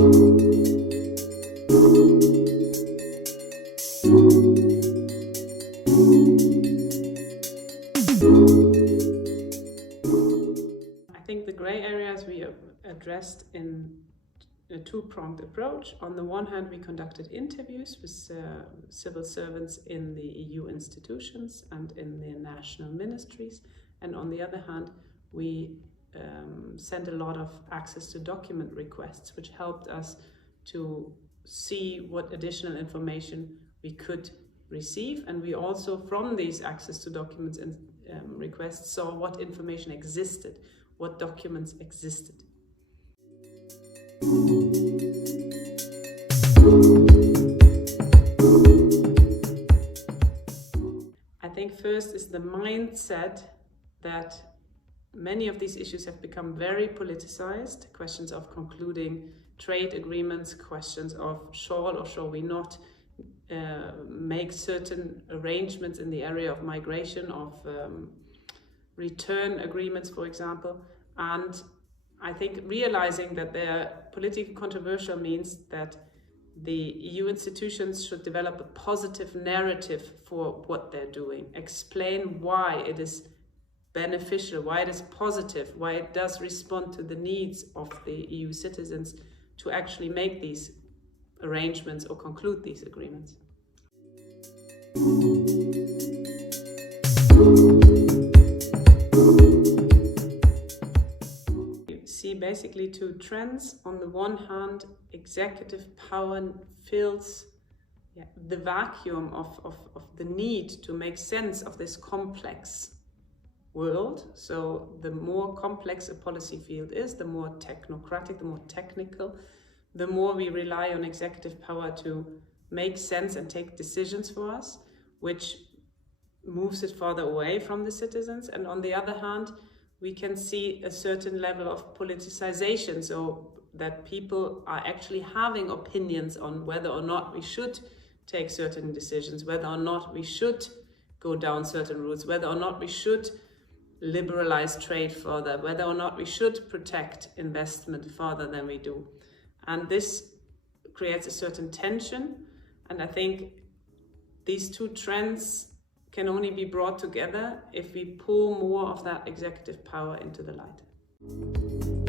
I think the grey areas we addressed in a two-pronged approach. On the one hand, we conducted interviews with civil servants in the EU institutions and in the national ministries. And on the other hand, we sent a lot of access to document requests, which helped us to see what additional information we could receive. And we also, from these access to documents and requests, saw what information existed, what documents existed. I think first is the mindset that many of these issues have become very politicized. Questions of concluding trade agreements, questions of shall or shall we not make certain arrangements in the area of migration, of return agreements, for example. And I think realizing that they're politically controversial means that the EU institutions should develop a positive narrative for what they're doing, explain why it is beneficial, why it is positive, why it does respond to the needs of the EU citizens to actually make these arrangements or conclude these agreements. You see basically two trends. On the one hand, executive power fills the vacuum of the need to make sense of this complex world. So the more complex a policy field is, the more technocratic, the more technical, the more we rely on executive power to make sense and take decisions for us, which moves it farther away from the citizens. And on the other hand, we can see a certain level of politicization, so that people are actually having opinions on whether or not we should take certain decisions, whether or not we should go down certain routes, whether or not we should liberalize trade further, whether or not we should protect investment further than we do. And this creates a certain tension. And I think these two trends can only be brought together if we pull more of that executive power into the light.